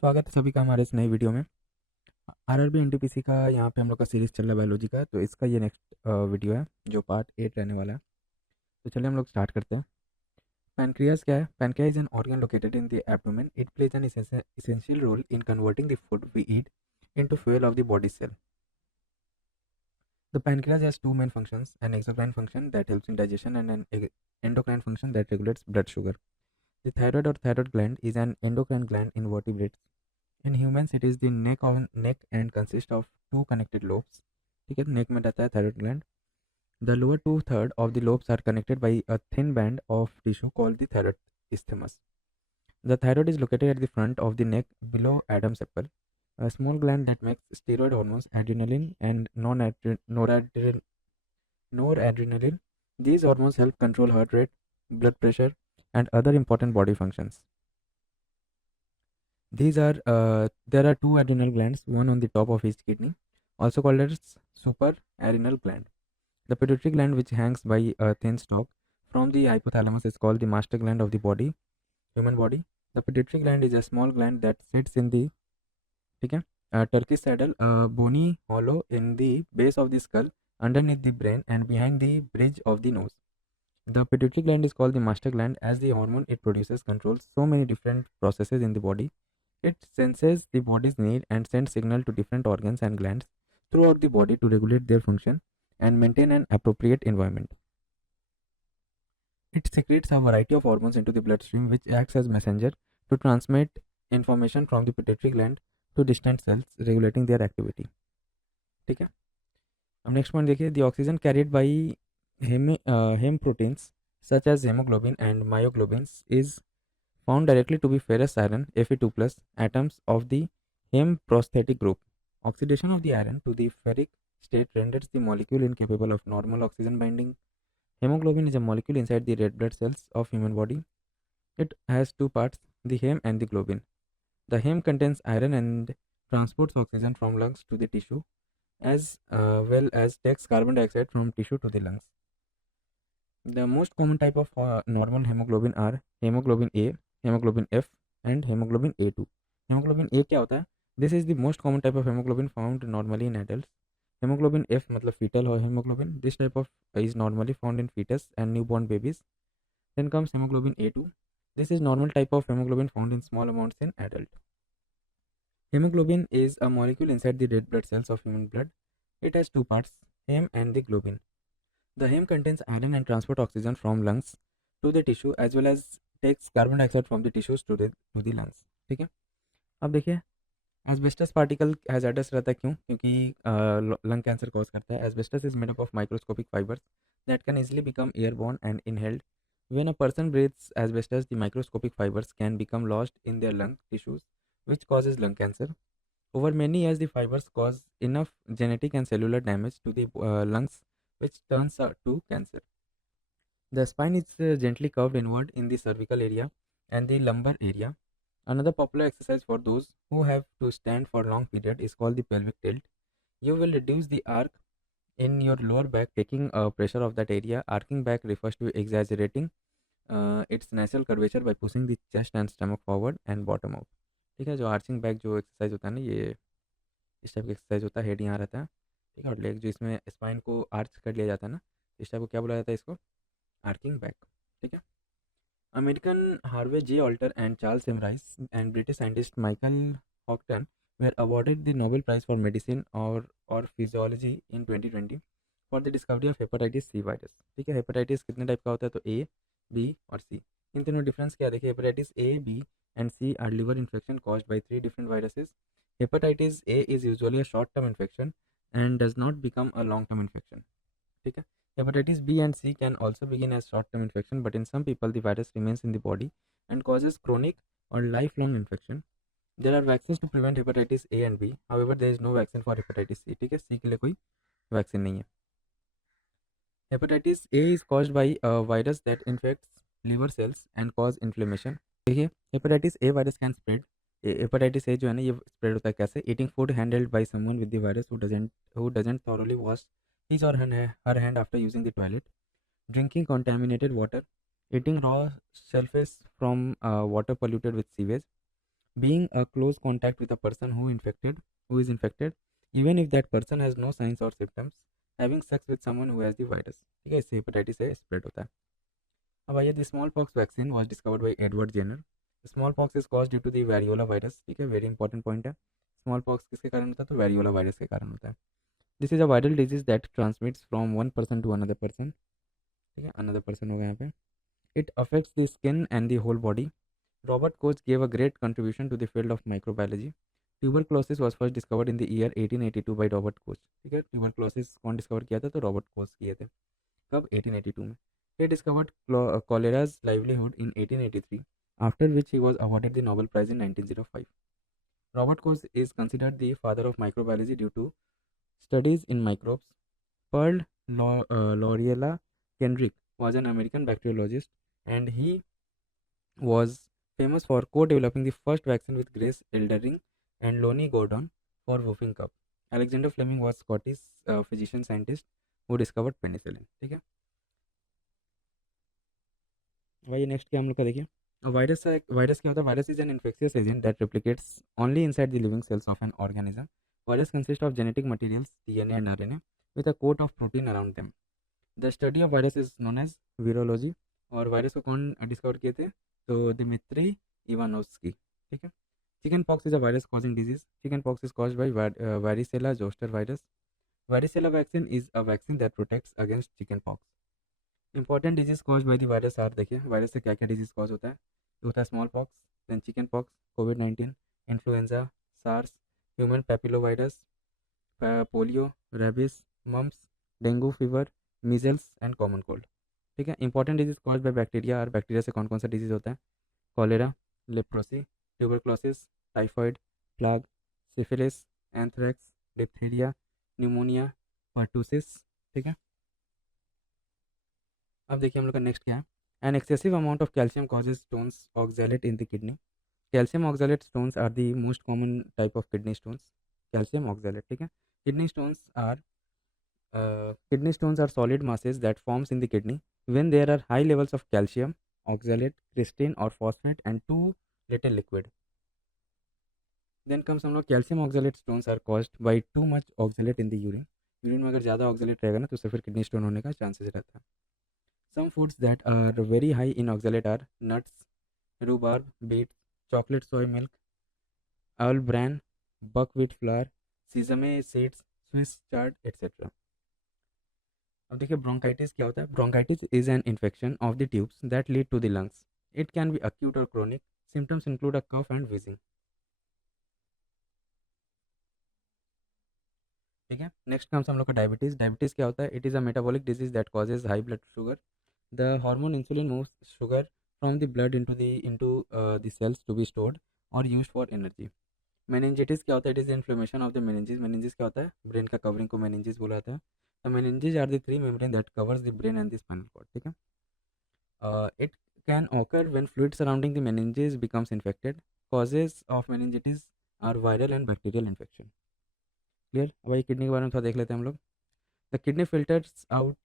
स्वागत है सभी का हमारे इस नई वीडियो में। आरआरबी एनटीपीसी का यहाँ पे हम लोग का सीरीज चल रहा है बायोलॉजी का, तो इसका ये नेक्स्ट वीडियो है जो पार्ट 8 रहने वाला है। तो चलिए हम लोग स्टार्ट करते हैं। पैनक्रियाज क्या है? Pancreas is an organ located in the abdomen. It plays an essential role in converting the food we eat into fuel of the body cell. The pancreas has two main functions: an exocrine function that helps in digestion and an endocrine function that regulates blood sugar. The thyroid or thyroid gland is an endocrine gland in vertebrates. In humans, it is the neck and consists of two connected lobes. ठीक है, नेक में रहता है thyroid gland. The lower two-thirds of the lobes are connected by a thin band of tissue called the thyroid isthmus. The thyroid is located at the front of the neck below Adam's apple. A small gland that makes steroid hormones, adrenaline and noradrenaline. These hormones help control heart rate, blood pressure, and other important body functions. There are two adrenal glands, one on the top of each kidney, also called as suprarenal gland. The pituitary gland, which hangs by a thin stalk from the hypothalamus, is called the master gland of the human body. The pituitary gland is a small gland that sits in the ठीक है, turkey saddle, a bony hollow in the base of the skull, underneath the brain and behind the bridge of the nose. The pituitary gland is called the master gland as the hormone it produces controls so many different processes in the body. It senses the body's need and sends signal to different organs and glands throughout the body to regulate their function and maintain an appropriate environment. It secretes a variety of hormones into the bloodstream, which acts as messenger to transmit information from the pituitary gland to distant cells, regulating their activity. ठीक है, अब next point देखिए. The oxygen carried by heme proteins such as hemoglobin and myoglobins is found directly to be ferrous iron Fe2 plus atoms of the heme prosthetic group. Oxidation of the iron to the ferric state renders the molecule incapable of normal oxygen binding. Hemoglobin is a molecule inside the red blood cells of human body. It has two parts, the heme and the globin. The heme contains iron and transports oxygen from lungs to the tissue as well as takes carbon dioxide from tissue to the lungs. The most common type of normal hemoglobin are hemoglobin A, hemoglobin F, and hemoglobin A2. Hemoglobin A क्या होता है? This is the most common type of hemoglobin found normally in adults. Hemoglobin F मतलब fetal hemoglobin. This type of is normally found in fetus and newborn babies. Then comes hemoglobin A2. This is normal type of hemoglobin found in small amounts in adult. Hemoglobin is a molecule inside the red blood cells of human blood. It has two parts, heme and the globin. The heme contains iron and transport oxygen from lungs to the tissue as well as takes carbon dioxide from the tissues to the lungs. ठीक है, अब देखिए. Asbestos particle hazards रहता है, क्यों? क्योंकि lung cancer cause करता है. Asbestos is made up of microscopic fibres that can easily become airborne and inhaled. When a person breathes asbestos, the microscopic fibers can become lodged in their lung tissues, which causes lung cancer. Over many years, the fibers cause enough genetic and cellular damage to the lungs, which turns to cancer. The spine is gently curved inward in the cervical area and the lumbar area. Another popular exercise for those who have to stand for long period is called the pelvic tilt. You will reduce the arc in your lower back, taking pressure of that area. Arcing back refers to exaggerating its natural curvature by pushing the chest and stomach forward and bottom out. ठीक है, जो arching back जो exercise होता है ना, ये इस type का एक्सरसाइज होता है. हेड यहाँ रहता है, ठीक है, और लेग जो इसमें स्पाइन को आर्च कर लिया जाता है ना, इस टाइप को क्या बोला जाता है? इसको आर्किंग बैक. ठीक है. American Harvey J Alter and Charles M Rice and British scientist Michael Houghton were awarded the Nobel Prize for Medicine or Physiology in 2020 for the discovery of hepatitis C virus. ठीक है, hepatitis कितने type का होता है? तो ए, B और सी. इन तीनों difference क्या देखिए. Hepatitis A, B and C are liver infection caused by 3 different viruses. Hepatitis A is usually a short term infection and does not become a long term infection. ठीक है. Hepatitis B and C can also begin as short term infection, but in some people the virus remains in the body and causes chronic or lifelong infection. There are vaccines to prevent hepatitis A and B. However, there is no vaccine for hepatitis C. ठीक है, C के लिए कोई vaccine नहीं है. Hepatitis A is caused by a virus that infects liver cells and cause inflammation. देखिए, hepatitis A virus can spread. Hepatitis A जो है ना, ये spread होता है कैसे? Eating food handled by someone with the virus who doesn't thoroughly wash his or her hand after using the toilet. Drinking contaminated water. Eating raw shellfish from water polluted with sewage. being a close contact with a person who is infected, even if that person has no signs or symptoms, having sex with someone who has the virus, ठीक है, इससे hepatitis A spread होता है. अब आइए, the smallpox vaccine was discovered by Edward Jenner. Smallpox is cause due to the variola virus, ठीक है, very important point है. स्मॉल पॉक्स किसके कारण होता है, तो वेरियोला वायरस के कारण होता है. This is a viral disease that transmits from one person to another person, ठीक है, अनदर पर्सन हो गया यहाँ पे. It affects the skin and the whole body. Robert Koch gave a great contribution to the field of microbiology. Tuberculosis was first discovered in the year 1882 by Robert Koch. ठीक है, tuberculosis कौन discover किया था, तो Robert Koch किए थे. कब, 1882 में. He discovered cholera's livelihood in 1883, after which he was awarded the Nobel Prize in 1905. Robert Koch is considered the father of microbiology due to studies in microbes. Pearl Loriella Kendrick was an American bacteriologist, and he was famous for co-developing the first vaccine with Grace Eldering and Lonnie Gordon for whooping cough. Alexander Fleming was Scottish physician scientist who discovered penicillin. ठीक है, भाई next क्या हम लोग का देखिए. Virus क्या होता है. Virus is an infectious agent that replicates only inside the living cells of an organism. Virus consist of genetic materials, DNA and RNA, with a coat of protein around them. The study of virus is known as virology. और virus को कौन discover किए थे, तो Dmitry Ivanovsky. ठीक है. Chickenpox is a virus causing disease. Chickenpox is caused by varicella zoster virus. Varicella vaccine is a vaccine that protects against chickenpox. Important disease cause by the virus are, देखिए virus से क्या क्या disease cause होता है. तो होता है smallpox, then chickenpox, कोविड-19, influenza, SARS, human papillomavirus, polio, rabies, mumps, dengue fever, measles and common cold. ठीक है. Important disease cause by bacteria, और बैक्टीरिया से कौन कौन सा डिजीज होता है, cholera, leprosy, tuberculosis, typhoid, plague, syphilis, anthrax, diphtheria, pneumonia, pertussis. ठीक है. अब देखिए हम लोग का नेक्स्ट क्या है. An excessive amount of calcium causes stones oxalate in the kidney. Calcium oxalate stones are the most common type of kidney stones. Calcium oxalate, ठीक है. Kidney stones are solid masses that forms in the kidney when there are high levels of calcium, oxalate, creatine or phosphate and too little liquid. Then comes हम लोग calcium oxalate stones are caused by too much oxalate in the urine. Urine में अगर ज़्यादा oxalate रहेगा ना, तो उससे फिर किडनी स्टोन होने का चांसेस रहता है. Some foods that are very high in oxalate are nuts, rhubarb, beets, chocolate soy milk, all bran, buckwheat flour, sesame seeds, Swiss chard, etc. अब देखिए ब्रोंकाइटिस क्या होता है. Bronchitis is an infection of the tubes that lead to the lungs. It can be acute or chronic. Symptoms include a cough and wheezing. ठीक है. Next comes हम लोग का डायबिटीज़. डायबिटीज़ क्या होता है. It is a metabolic disease that causes high blood sugar. The hormone insulin moves sugar from the blood into the cells to be stored और used for energy. Meningitis क्या होता है. It is inflammation of the meninges. Meninges क्या होता है, brain का covering को meninges बोला जाता है. The meninges are the three membrane that covers the brain and the spinal cord. ठीक है. It can occur when fluid surrounding the meninges becomes infected. Causes of meningitis are viral and bacterial infection. Clear? अब ये kidney के बारे में थोड़ा देख लेते हैं हम लोग. The kidney filters out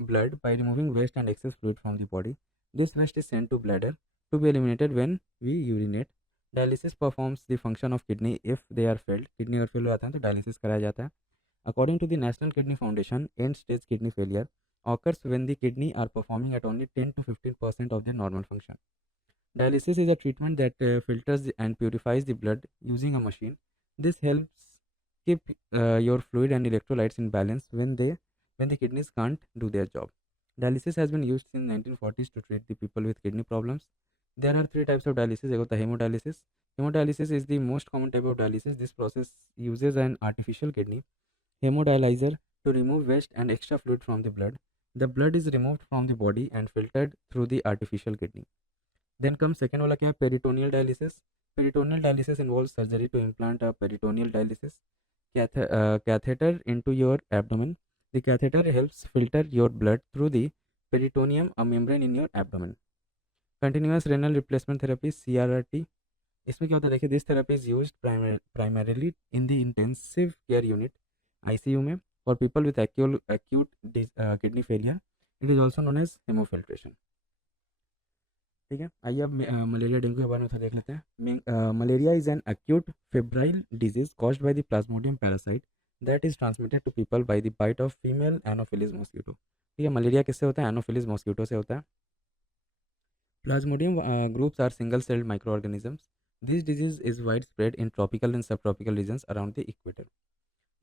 blood by removing waste and excess fluid from the body. This waste is sent to bladder to be eliminated when we urinate. Dialysis performs the function of kidney if they are failed. Kidney अगर fail हो जाता है तो dialysis कराया जाता है. According to the National Kidney Foundation, end-stage kidney failure occurs when the kidney are performing at only 10 to 15% of their normal function. Dialysis is a treatment that filters and purifies the blood using a machine. This helps keep your fluid and electrolytes in balance when the kidneys can't do their job. Dialysis has been used since 1940s to treat the people with kidney problems. There are three types of dialysis. एक होता है hemodialysis. Hemodialysis is the most common type of dialysis. This process uses an artificial kidney hemodialyzer to remove waste and extra fluid from the blood. The blood is removed from the body and filtered through the artificial kidney. Then comes second वाला क्या है, peritoneal dialysis. Peritoneal dialysis involves surgery to implant a peritoneal dialysis catheter into your abdomen. The catheter helps filter your blood through the peritoneum, a membrane in your abdomen. Continuous renal replacement therapy CRRT. इसमें क्या होता है देखिए, this therapy is used primarily in the intensive care unit ICU में for people with acute kidney failure. It is also known as hemofiltration. ठीक है, आइए अब मलेरिया डेंगू के बारे में थोड़ा देख लेते हैं। Malaria is an acute febrile disease caused by the plasmodium parasite that is transmitted to people by the bite of female anopheles mosquito. ठीक है, मलेरिया किससे होता है? एनोफिलिस मॉस्किटो से होता है। Plasmodium groups are single-celled microorganisms. This disease is widespread in tropical and subtropical regions around the equator.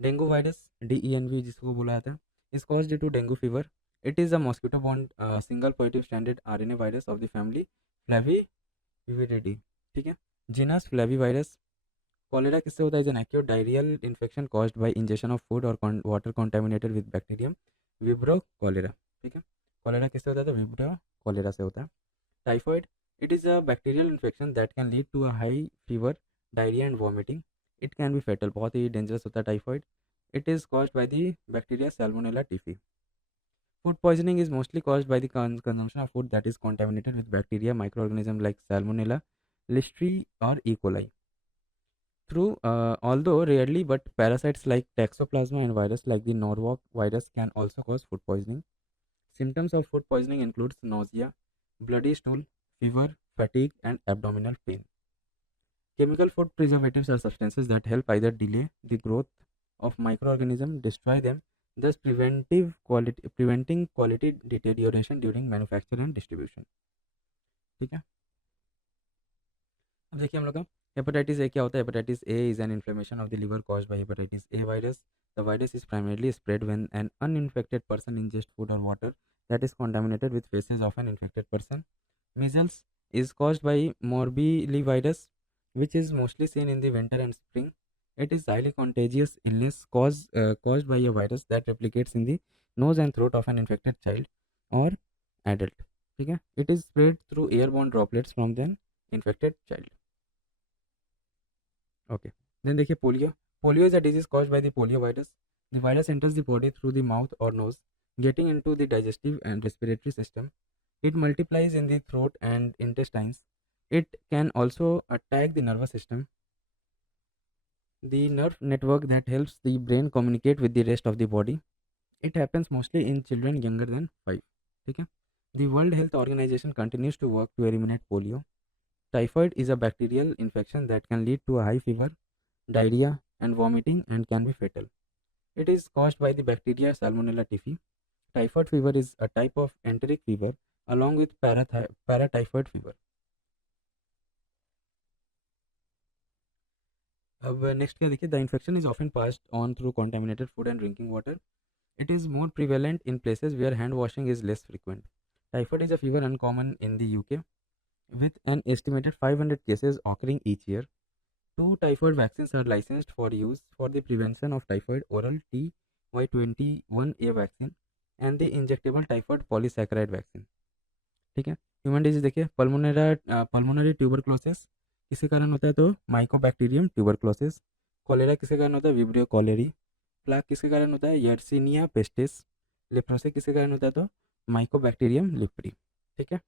Dengue virus, DENV जिसको बोला जाता है, is caused due to dengue fever. It is a mosquito-borne single positive stranded RNA virus of the family Flaviviridae. ठीक है, genus Flavivirus. Cholera किससे होता है? is an acute diarrheal infection caused by ingestion of food or water contaminated with bacterium Vibrio cholera. ठीक है, cholera किससे होता है? तो विब्रियो कॉलेरा से होता है। Typhoid, it is a bacterial infection that can lead to a high fever, diarrhea and vomiting. It can be fatal, बहुत ही dangerous होता है typhoid. It is caused by the bacteria Salmonella typhi. Food poisoning is mostly caused by the consumption of food that is contaminated with bacteria, microorganisms like Salmonella, Listeria or E. coli. Although rarely, but parasites like Toxoplasma and virus like the Norwalk virus can also cause food poisoning. Symptoms of food poisoning includes nausea, bloody stool, fever, fatigue, and abdominal pain. Chemical food preservatives are substances that help either delay the growth of microorganisms, destroy them, thus preventing quality deterioration during manufacture and distribution. ठीक है, अब देखिए हम लोग का hepatitis A क्या होता है। Hepatitis A is an inflammation of the liver caused by hepatitis A virus. The virus is primarily spread when an uninfected person ingests food or water that is contaminated with feces of an infected person. Measles is caused by morbillivirus, which is mostly seen in the winter and spring. It is highly contagious illness caused by a virus that replicates in the nose and throat of an infected child or adult. ठीक है, it is spread through airborne droplets from the infected child. Okay, then देखिए polio. Polio is a disease caused by the polio virus. The virus enters the body through the mouth or nose, getting into the digestive and respiratory system. It multiplies in the throat and intestines. It can also attack the nervous system, the nerve network that helps the brain communicate with the rest of the body. It happens mostly in children younger than 5. ठीक है, the World Health Organization continues to work to eliminate polio. Typhoid is a bacterial infection that can lead to a high fever, diarrhea, and vomiting and can be fatal. It is caused by the bacteria Salmonella typhi. Typhoid fever is a type of enteric fever along with paratyphoid fever. अब next क्या देखिए, the infection is often passed on through contaminated food and drinking water. It is more prevalent in places where hand washing is less frequent. Typhoid is a fever uncommon in the UK with an estimated 500 cases occurring each year. 2 typhoid vaccines are licensed for use for the prevention of typhoid: oral TY21A vaccine and the injectable typhoid polysaccharide vaccine. ठीक है, human disease देखिए, pulmonary tuberculosis किसके कारण होता है? तो Mycobacterium tuberculosis. Cholera किसके कारण होता है? Vibrio cholerae. प्लाक किसके कारण होता है? Yersinia pestis. लेप्रोसिस किसके कारण होता है? तो माइकोबैक्टीरियम लिप्री। ठीक है,